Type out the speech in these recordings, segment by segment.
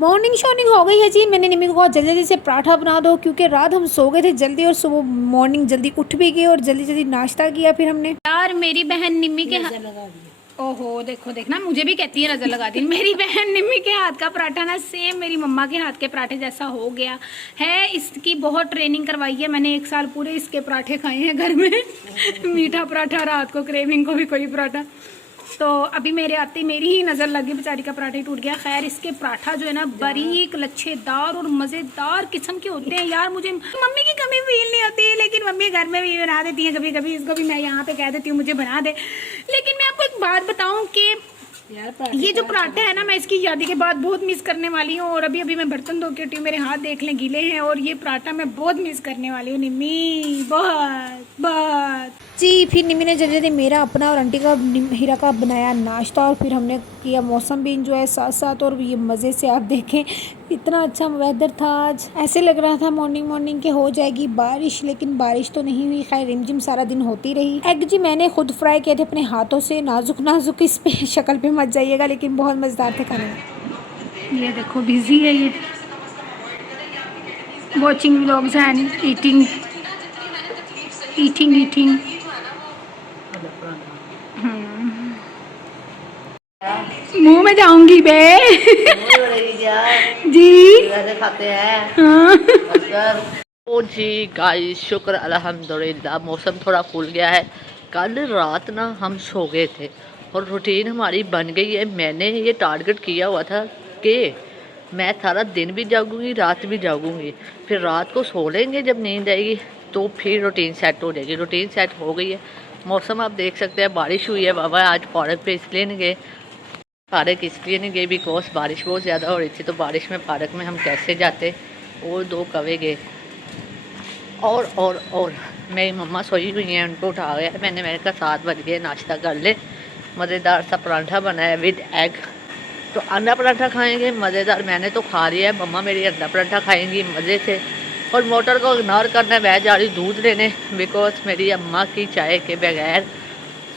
Morning शॉर्निंग हो गई है जी। मैंने निम्मी को कहा जल्दी जल्दी से पराठा बना दो, क्योंकि रात हम सो गए थे जल्दी और सुबह मॉर्निंग जल्दी उठ भी गए और जल्दी जल्दी नाश्ता किया। फिर हमने यार मेरी बहन निम्मी के ओहो देखो देखना, मुझे भी कहती है नजर लगा दी। मेरी बहन निम्मी के हाथ का पराठा ना सेम मेरी मम्मा के हाथ के पराठे जैसा हो गया है। इसकी बहुत ट्रेनिंग करवाई है मैंने, 1 साल पूरे इसके पराठे खाए हैं घर में। मीठा पराठा, रात को क्रेविंग को भी कोई पराठा। तो अभी मेरे आते मेरी ही नज़र लगी, बेचारी का पराठा ही टूट गया। खैर इसके पराठा जो है ना बारीक लच्छेदार और मज़ेदार किस्म के होते हैं। यार मुझे मम्मी की कमी फील नहीं होती, लेकिन मम्मी घर में भी बना देती है कभी कभी। इसको भी मैं यहाँ पे कह देती हूँ मुझे बना दे। लेकिन मैं आपको एक बात बताऊँ कि ये जो पराठा है ना, मैं इसकी शादी के बाद बहुत मिस करने वाली हूँ। और अभी मैं बर्तन धो के हटी हूँ, मेरे हाथ देख लें गीले हैं। और ये पराठा मैं बहुत मिस करने वाली हूँ निम्मी, बहुत बहुत जी। फिर निम्मी ने जल्दी जल्दी मेरा अपना और आंटी का हीरा का बनाया नाश्ता, और फिर हमने किया मौसम भी इंजॉय साथ साथ। और ये मज़े से आप देखें इतना अच्छा वेदर था आज। ऐसे लग रहा था मॉर्निंग मॉर्निंग के हो जाएगी बारिश, लेकिन बारिश तो नहीं हुई। खैर रिमझिम सारा दिन होती रही। एग जी मैंने खुद फ्राई किए थे अपने हाथों से, नाजुक नाजुक, इस पे शक्ल पे मत जाइएगा, लेकिन बहुत मज़ेदार थे खाने में। ये देखो बिजी है ये, watching vlogs and eating eating eating. मुंह में जाऊंगी बे। जी खाते हैं। हाँ। ओ जी गाइस, शुक्र अल्हम्दुलिल्लाह मौसम थोड़ा खुल गया है। कल रात ना हम सो गए थे और रूटीन हमारी बन गई है। मैंने ये टारगेट किया हुआ था कि मैं सारा दिन भी जागूंगी रात भी जागूंगी, फिर रात को सो लेंगे जब नींद आएगी तो फिर रूटीन सेट हो जाएगी। रूटीन सेट हो गई है। मौसम आप देख सकते हैं, बारिश हुई है। बाबा आज पार्क पे इसलिए नहीं गए, पार्क इसलिए नहीं गए बिकॉज बारिश बहुत ज़्यादा हो रही थी। तो बारिश में पार्क में हम कैसे जाते। और 2 कौवे गए और मेरी मम्मा सोई हुई हैं, उनको उठा गया। मैंने कहा 7 बज गए, नाश्ता कर ले। मज़ेदार सा पराठा बनाया विद एग। तो अंडा पराठा खाएंगे मज़ेदार, मैंने तो खा लिया है। मम्मा मेरी अंडा पराठा खाएंगी मज़े से। और मोटर को इग्नोर करना है, मैं जा रही दूध लेने बिकॉज मेरी अम्मा की चाय के बगैर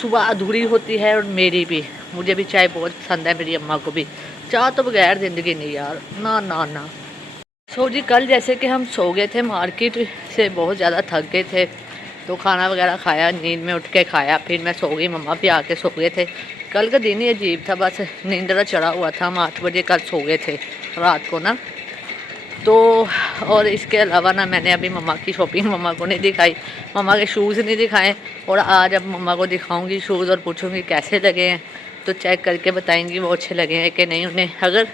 सुबह अधूरी होती है। और मेरी भी, मुझे भी चाय बहुत पसंद है, मेरी अम्मा को भी। चाय तो बगैर ज़िंदगी नहीं यार, ना ना ना। सो जी कल जैसे कि हम सो गए थे, मार्केट से बहुत ज़्यादा थक गए थे तो खाना वगैरह खाया, नींद में उठ के खाया, फिर मैं सो गई। मम्मा भी आके सो गए थे। कल का दिन ही अजीब था, बस नींदरा चढ़ा हुआ था। हम 8 बजे कल सो गए थे रात को ना। तो और इसके अलावा ना मैंने अभी मम्मा की शॉपिंग मम्मा को नहीं दिखाई, मम्मा के शूज़ नहीं दिखाए। और आज अब मम्मा को दिखाऊंगी शूज़ और पूछूंगी कैसे लगे हैं, तो चेक करके बताएंगी वो अच्छे लगे हैं कि नहीं उन्हें। अगर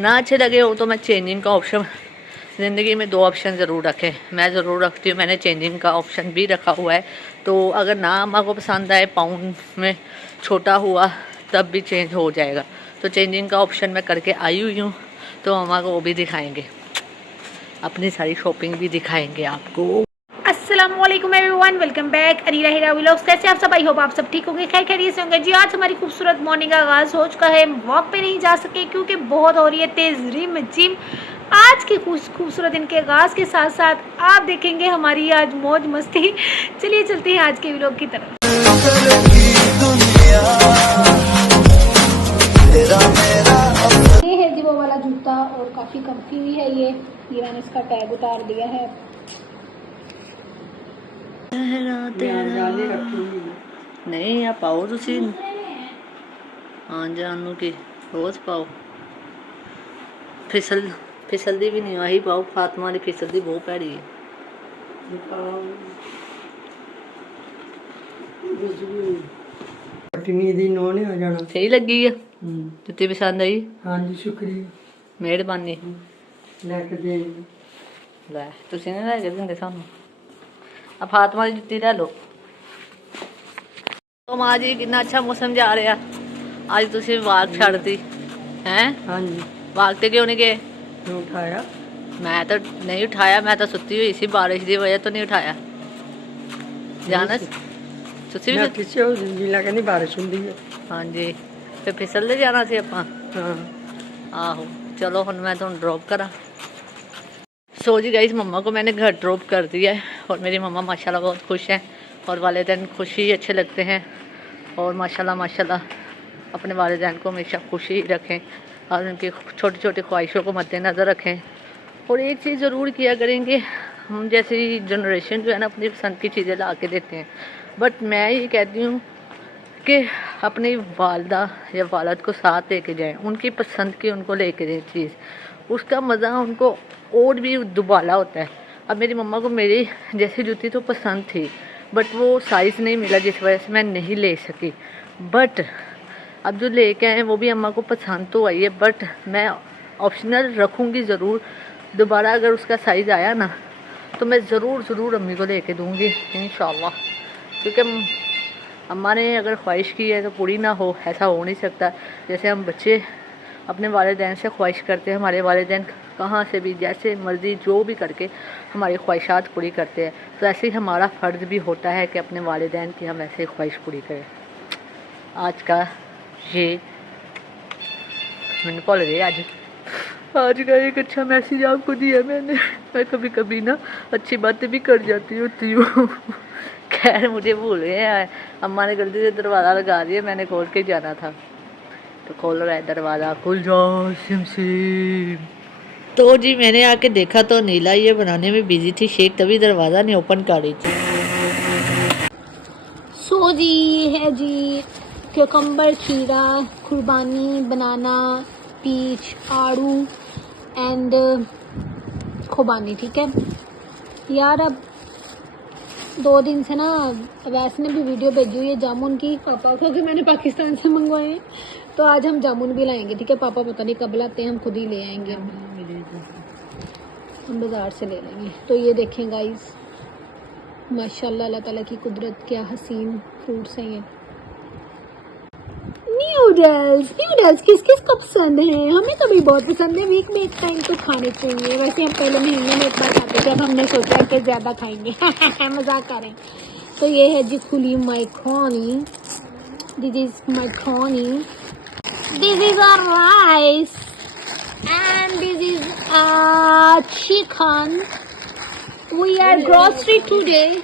ना अच्छे लगे हो तो मैं चेंजिंग का ऑप्शन, ज़िंदगी में 2 ऑप्शन ज़रूर रखें, मैं ज़रूर रखती हूँ। मैंने चेंजिंग का ऑप्शन भी रखा हुआ है। तो अगर ना अम्मा को पसंद आए, पाउंड में छोटा हुआ, तब भी चेंज हो जाएगा। तो चेंजिंग का ऑप्शन मैं करके आई हुई हूँ, तो अम्मा को वो भी दिखाएंगे, अपनी सारी शॉपिंग भी दिखाएंगे आपको। अस्सलामुअलैकुम एवरीवन, वेलकम बैक अनीला हीरा व्लॉग्स। कैसे आप सब? आई होप आप सब ठीक होंगे, खैर खैरियत से होंगे जी। आज हमारी खूबसूरत मॉर्निंग का आगाज़ हो चुका है। वॉक पे नहीं जा सके क्योंकि बहुत हो रही है तेज़ रिमझिम। आज के खूबसूरत दिन के आगाज़ के साथ साथ आप देखेंगे हमारी आज मौज मस्ती। चलिए चलते हैं आज के व्लॉग की तरफ। ये है जी वो वाला जूता, और काफ़ी कम्फी भी है ये मैंने इसका टैग उतार दिया है। नहीं आप पाओ तुसी, हाँ जानू की रोज़ पाओ। फिसलदी भी नहीं वही पाओ, फातिमा वाली फिसलदी बहुत भैड़ी है। सही लगी है, जुत्ती पसंद आई? हाँ जी शुक्रिया, मेहरबानी। लैके दे लै तुसी नहीं लैके दिंदे सानू। अब फातिमा दी जुत्ती लै लो। तो माँ जी कितना अच्छा मौसम जा रहा। आज तुसी वाक छड्डती हैं? हाँ जी वाक ते क्यों नहीं गए? उठाया, मैं तो नहीं उठाया, मैं तो सुती हुई सी, बारिश की वजह तो नहीं उठाया। जाना तुसी भी? किसी हो जिला कहनी बारिश होंगी है। हाँ जी, फिर फिसलते जाना सी आपां। हाँ आहो चलो हुण मैं तुहानू ड्रॉप करा। सो जी गाइस, मम्मा को मैंने घर ड्रॉप कर दिया है और मेरी मम्मा माशाल्लाह बहुत खुश हैं। और वालिदैन खुश ही अच्छे लगते हैं। और माशाल्लाह माशाल्लाह अपने वालिदैन को हमेशा खुश ही रखें। और उनकी छोटी छोटी ख्वाहिशों को मद्देनज़र रखें। और एक चीज़ ज़रूर किया करेंगे, हम जैसी जनरेशन जो है ना अपनी पसंद की चीज़ें ला के देते हैं, बट मैं ये कहती हूँ कि अपनी वालदा या वालद को साथ लेके जाएं, उनकी पसंद की उनको लेके दें चीज़, उसका मज़ा उनको और भी दुबाला होता है। अब मेरी मम्मा को मेरी जैसी जूती तो पसंद थी, बट वो साइज़ नहीं मिला जिस वजह से मैं नहीं ले सकी। बट अब जो लेके आए वो भी अम्मा को पसंद तो आई है, बट मैं ऑप्शनल रखूँगी ज़रूर। दोबारा अगर उसका साइज़ आया ना तो मैं ज़रूर अम्मी को लेके दूँगी इंशाल्लाह, क्योंकि अम्मा ने अगर ख्वाहिश की है तो पूरी ना हो, ऐसा हो नहीं सकता। जैसे हम बच्चे अपने वालिदैन से ख्वाहिश करते हैं, हमारे वालिदैन कहाँ से भी जैसे मर्ज़ी जो भी करके हमारी ख्वाहिशात पूरी करते हैं, तो ऐसे ही हमारा फ़र्ज़ भी होता है कि अपने वालिदैन की हम ऐसे ख्वाहिश पूरी करें। आज का ये मैंने भूल गई, आज का एक अच्छा मैसेज आपको दिया मैंने। मैं कभी कभी ना अच्छी बातें भी कर जाती होती हूँ। खैर मुझे भूल गए, अम्मा ने गलती से दरवाज़ा लगा दिया, मैंने खोल के जाना था तो खोल रहा है दरवाज़ा, खुल जाओ सिम सिम। तो जी मैंने आके देखा तो नीला ये बनाने में बिजी थी शेक, तभी दरवाज़ा नहीं ओपन कर रही थी। सो जी है जी क्यूकम्बर, खीरा, कुर्बानी, बनाना, पीच, आड़ू एंड खुबानी। ठीक है यार, अब 2 दिन से ना वैसे ने भी वीडियो भेजी हुई है जामुन की पापा को कि मैंने पाकिस्तान से मंगवाए हैं, तो आज हम जामुन भी लाएंगे। ठीक है, पापा पता नहीं कब लाते हैं, हम खुद ही ले आएंगे, हम बाज़ार से ले लेंगे। तो ये देखें गाइस, माशाल्लाह अल्लाह ताला की कुदरत, क्या हसीन फ्रूट्स हैं ये। न्यूडल्स किस किस को पसंद है? हमें तो भी बहुत पसंद है, वीक में एक टाइम तो खाने चाहिए। वैसे हम पहले महीने में एक बार खाते थे, अब हमने सोचा कि ज़्यादा खाएंगे। मजाक करें। तो ये है जी खुली macaroni, this is macaroni, this is our rice and this is chicken. We are grocery today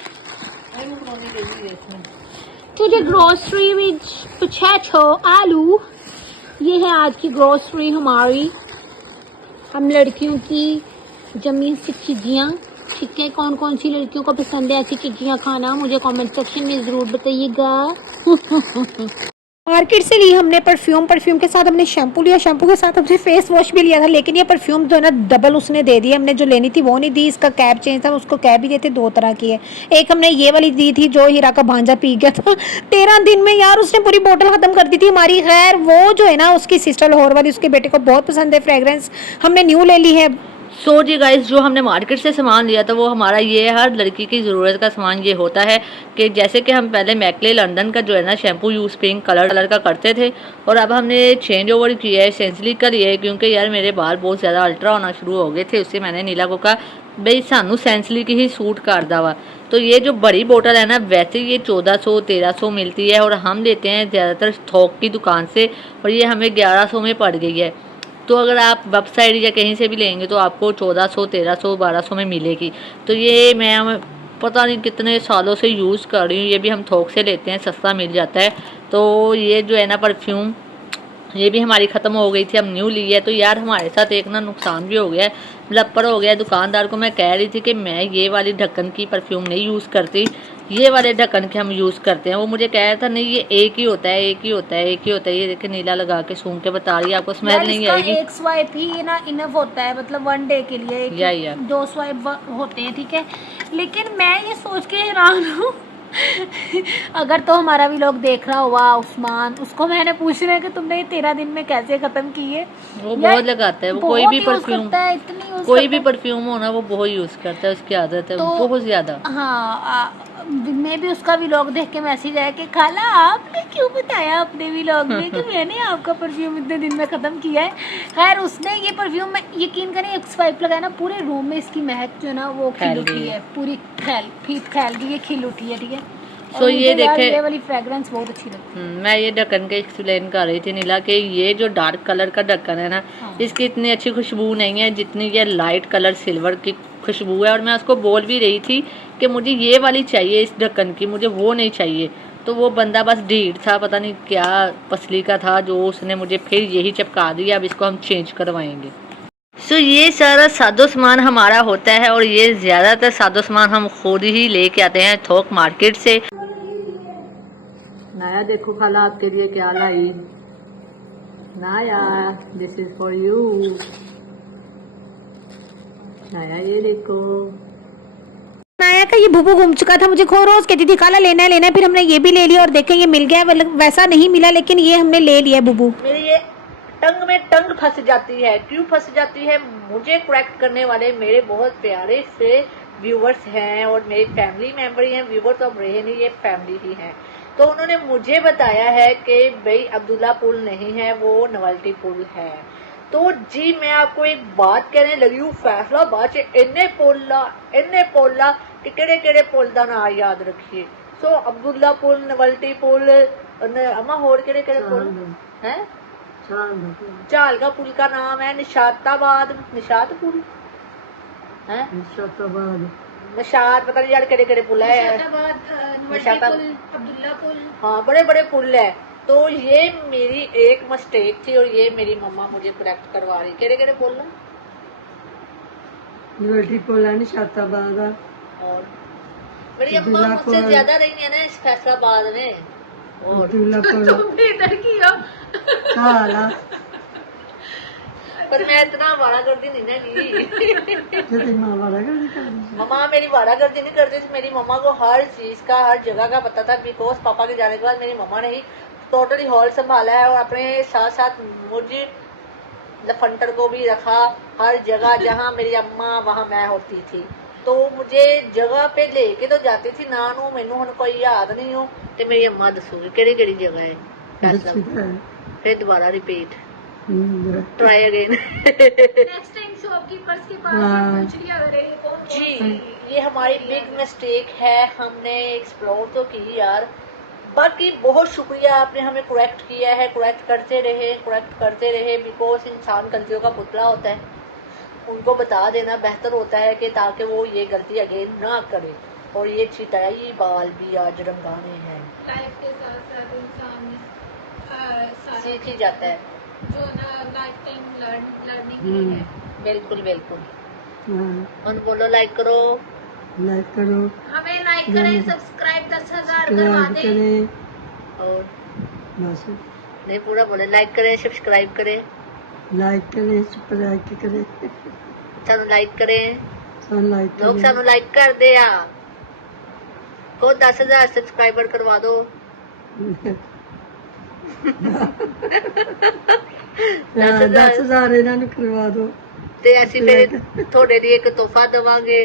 grocery with potato, आलू। ये है आज की ग्रोसरी हमारी, हम लड़कियों की जमी सी चीज़ियाँ। ठीक है, कौन कौन सी लड़कियों को पसंद है ऐसी चीज़ियाँ खाना, मुझे कमेंट सेक्शन में ज़रूर बताइएगा। मार्केट से ली हमने परफ्यूम के साथ हमने शैम्पू लिया, शैम्पू के साथ हमने फेस वॉश भी लिया था, लेकिन ये परफ्यूम जो है ना डबल उसने दे दी। हमने जो लेनी थी वो नहीं दी, इसका कैप चेंज था, उसको कैप भी देते 2 तरह की है। एक हमने ये वाली दी थी जो हीरा का भांजा पी गया था 13 दिन में, यार उसने पूरी बोतल खत्म कर दी थी हमारी। खैर वो जो है ना उसकी सिस्टर लाहौर वाली, उसके बेटे को बहुत पसंद है फ्रेग्रेंस, हमने न्यू ले ली है। सो जी गाइस, जो हमने मार्केट से सामान लिया था वो हमारा ये है, हर लड़की की ज़रूरत का सामान ये होता है कि जैसे कि हम पहले मैकले लंदन का जो है ना शैम्पू यूज़ पिंक कलर का करते थे, और अब हमने चेंज ओवर किया है, सेंसिलिक का लिया है, क्योंकि यार मेरे बाल बहुत ज़्यादा अल्ट्रा होना शुरू हो गए थे। उससे मैंने नीला को कहा भाई सानू सेंसिलिक ही सूट कर दवा। तो ये जो बड़ी बोतल है ना, वैसे ये 1400-1300 मिलती है और हम लेते हैं ज़्यादातर थोक की दुकान से, और ये हमें 1100 में पड़ गई है। तो अगर आप वेबसाइट या कहीं से भी लेंगे तो आपको 1400, 1300, 1200 में मिलेगी। तो ये मैं पता नहीं कितने सालों से यूज़ कर रही हूँ, ये भी हम थोक से लेते हैं, सस्ता मिल जाता है। तो ये जो है ना परफ्यूम, ये भी हमारी ख़त्म हो गई थी, हम न्यू ली है। तो यार हमारे साथ एक ना नुकसान भी हो गया है, लपर हो गया। दुकानदार को मैं कह रही थी कि मैं ये वाली ढक्कन की परफ्यूम नहीं यूज़ करती, ये वाले ढक्कन के हम यूज़ करते हैं। वो मुझे कह रहा था नहीं ये एक ही होता है, एक ही होता है, एक ही होता है। ये देखिए नीला लगा के सूंघ के बता रही है, आपको स्मेल नहीं आएगी। एक स्वाइप ही ना इनफ होता है, मतलब 1 डे के लिए 2 स्वाइप होते हैं। ठीक है, लेकिन मैं ये सोच के हैरान हूँ अगर तो हमारा भी लोग देख रहा हुआ उस्मान, उसको मैंने पूछ रहा है कि तुमने ये 13 दिन में कैसे खत्म की है। वो बहुत लगाता है, वो कोई भी परफ्यूम, कोई भी परफ्यूम हो ना वो बहुत यूज़ करता है, उसकी आदत है तो, बहुत ज़्यादा। हाँ, मैं भी उसका व्लॉग देख के मैसेज आया कि खाला आपने क्यों बताया अपने व्लॉग में कि मैंने आपका परफ्यूम इतने दिन में ख़त्म किया है। खैर उसने ये परफ्यूम में यकीन करें एक स्वाइप लगाया ना, पूरे रूम में इसकी महक जो है ना वो खिल उठी है, पूरी फैल गई है, खिल उठी है। ठीक है, सो ये देखे, ये वाली फ्रेग्रेंस बहुत अच्छी लगती है। मैं ये ढक्कन के एक्सप्लेन कर रही थी नीला कि ये जो डार्क कलर का ढक्कन है ना, इसकी इतनी अच्छी खुशबू नहीं है जितनी ये लाइट कलर सिल्वर की खुशबू है। और मैं उसको बोल भी रही थी कि मुझे ये वाली चाहिए इस ढक्कन की, मुझे वो नहीं चाहिए। तो वो बंदा बस ढीठ था, पता नहीं क्या पसली का था, जो उसने मुझे फिर यही चिपका दिया। अब इसको हम चेंज करवाएंगे। सो ये सारा सादो सामान हमारा होता है और ये ज़्यादातर सादो सामान हम खुद ही लेके आते हैं थोक मार्केट से। नया देखो खाला आपके लिए क्या लाई। नया, दिस इज फॉर यू। नया ये देखो। नाया का ये भूबू घूम चुका था, मुझे खो रोज कहती थी काला लेना है, फिर हमने ये भी ले लिया और देखें ये मिल गया। वैसा नहीं मिला लेकिन ये हमने ले लिया भूबू। मेरी ये टंग में टंग फंस जाती है। क्यों फंस जाती है? मुझे करेक्ट करने वाले मेरे बहुत प्यारे से व्यूवर्स हैं और मेरे फैमिली मेंबर ही हैं। व्यूवर्स तो रहे नहीं, ये फैमिली ही हैं। तो उन्होंने मुझे बताया है कि भाई अब्दुल्ला पुल नहीं है, वो नवल्टी पुल है। तो जी मैं आपको एक बात कहने लगी हूँ, फैसलाबाद से इन्ने पोला कि केड़े केड़े पुल का ना याद रखिए। सो अब्दुल्ला पुल, नवल्टी पुल, अम्मा होर केड़े केड़े पुल हैं? चालगा पुल का नाम है निशाताबाद, निशात पुल है, निशात पता नहीं यार केड़े केड़े पुल है, निशाताबाद, अब्दुल्ला पुल। हाँ बड़े बड़े पुल है। तो ये मेरी एक मिस्टेक थी और ये मेरी मम्मा मुझे करेक्ट करवा रही। केड़े केड़े पुल है? नवल्टी पुल है, निशाताबाद है। और मेरी अम्मा मुझसे ज्यादा रही है ना इस फैसलाबाद में। और अब्दुल्ला पुल इधर की हो। काला पर मैं इतना वारागर्दी नहीं ना की। तेरी माँ वाला कर मम्मा मेरी वारागर्दी नहीं करती थी। मेरी मम्मा को हर चीज का, हर जगह का पता था। बिकॉज पापा के जाने के बाद मेरी मम्मा ने ही टोटली हॉल संभाला है और अपने साथ साथ मुझे लफंटर को भी रखा। हर जगह जहाँ मेरी अम्मा वहाँ मैं होती थी। तो मुझे जगह पे लेके तो जाती थी ना नू मैनू हुण कोई याद नहीं हो। तो मेरी अम्मा दसूगी केड़ी केड़ी जगह है। फिर दोबारा repeat, try again. Next time shopkeepers के पास पूछ लिया करें कौन जी ये हमारी बिग मिस्टेक है। हमने एक्सप्लोर तो की यार, बाकी बहुत शुक्रिया आपने हमें करेक्ट किया है। करेक्ट करते रहे बिकॉज इंसान गलतियों का पुतला होता है। उनको बता देना बेहतर होता है कि ताकि वो ये गलती अगेन ना करे। और ये छिटाई बाल भी आज रंगाने हैं। लाइफ के साथ साथ इंसान सीख ही जाता है जो ना लाइफ टाइम लर्निंग है। बिल्कुल बिल्कुल। और बोलो लाइक करो, लाइक करो, हमें लाइक करें, सब्सक्राइब 10,000 करवा दें। और बस नहीं पूरा बोले, लाइक करें, सब्सक्राइब करें, लाइक करें, सब्सक्राइब करें, सानू लाइक करें, लाइक लोग सानू लाइक कर दे आ को 10,000 सब्सक्राइबर करवा दो। 10,000 ਇਹਨਾਂ ਨੂੰ ਕਰਵਾ ਦਿਓ ਤੇ ਅਸੀਂ ਫਿਰ ਤੁਹਾਡੇ ਲਈ ਇੱਕ ਤੋਹਫਾ ਦਵਾਂਗੇ।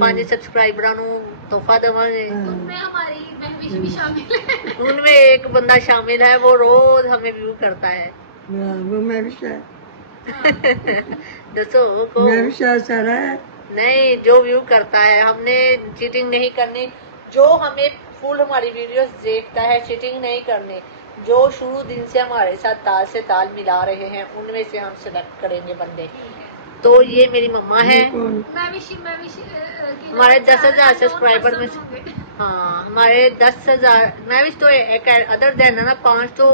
5 ਸਬਸਕ੍ਰਾइबਰਾਂ ਨੂੰ ਤੋहफा देवांगे। उनमें हमारी महविश भी शामिल है। उनमें एक बंदा शामिल है, वो रोज हमें व्यू करता है। वो मैं भी शायद दसो को मैं भी शायद सारा है नहीं, जो व्यू करता है। हमने चीटिंग नहीं करनी। जो हमें फुल हमारी वीडियोस देखता है, चीटिंग नहीं करनी। जो शुरू दिन से हमारे साथ ताल से ताल मिला रहे हैं उनमें से हम सिलेक्ट करेंगे बंदे। तो ये मेरी मम्मा है। हमारे 10,000 सब्सक्राइबर में हाँ हमारे 10,000 मैं भी तो एक अदर देन है ना, 5 तो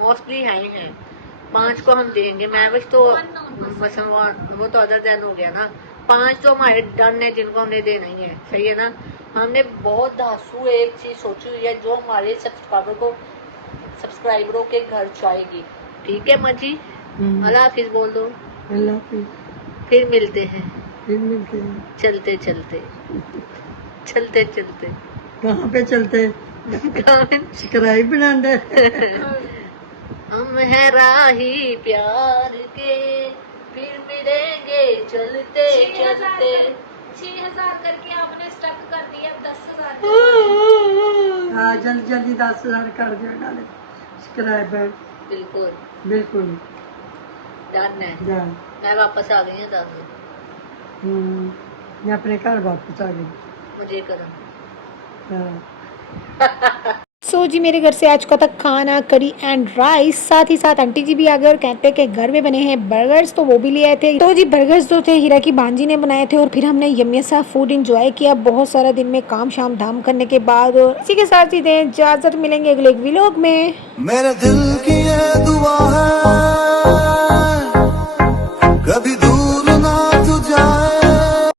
मोस्टली हैं 5 को हम देंगे। मैं भी तो बस वो तो अदर देन हो गया ना। 5 तो हमारे डन है जिनको हमने देना ही है। सही है ना। हमने बहुत धांसू एक चीज सोची हुई है जो हमारे सब्सक्राइबरों के घर जाएगी। ठीक है मजी, अल्लाह हाफिज बोल दो। अल्लाह हाफिज। फिर मिलते हैं चलते चलते कहाँ पे चलते सब्सक्राइब बनाते हम है राही प्यार के, फिर मिलेंगे चलते 6,000 करके आपने स्टक कर दिया। 10,000 हाँ जल्दी 10,000 कर दियो नाले सब्सक्राइबर। बिल्कुल बिल्कुल डन है। जान मैं वापस आ गई हूँ 10। मैं अपने घर वापस आ गई। मुझे करो। हाँ सो जी मेरे घर से आज का तक खाना करी एंड राइस, साथ ही साथ आंटी जी भी आ गए और कहते हैं कि घर में बने हैं बर्गर्स, तो वो भी ले आए थे। तो जी बर्गर्स जो थे हीरा की भांजी ने बनाए थे और फिर हमने यम्मी सा फूड एंजॉय किया बहुत सारा दिन में काम शाम धाम करने के बाद। और इसी के साथ ही दें इजाजत, मिलेंगे अगले व्लॉग में। मेरे दिल की ये दुआ है कभी दूर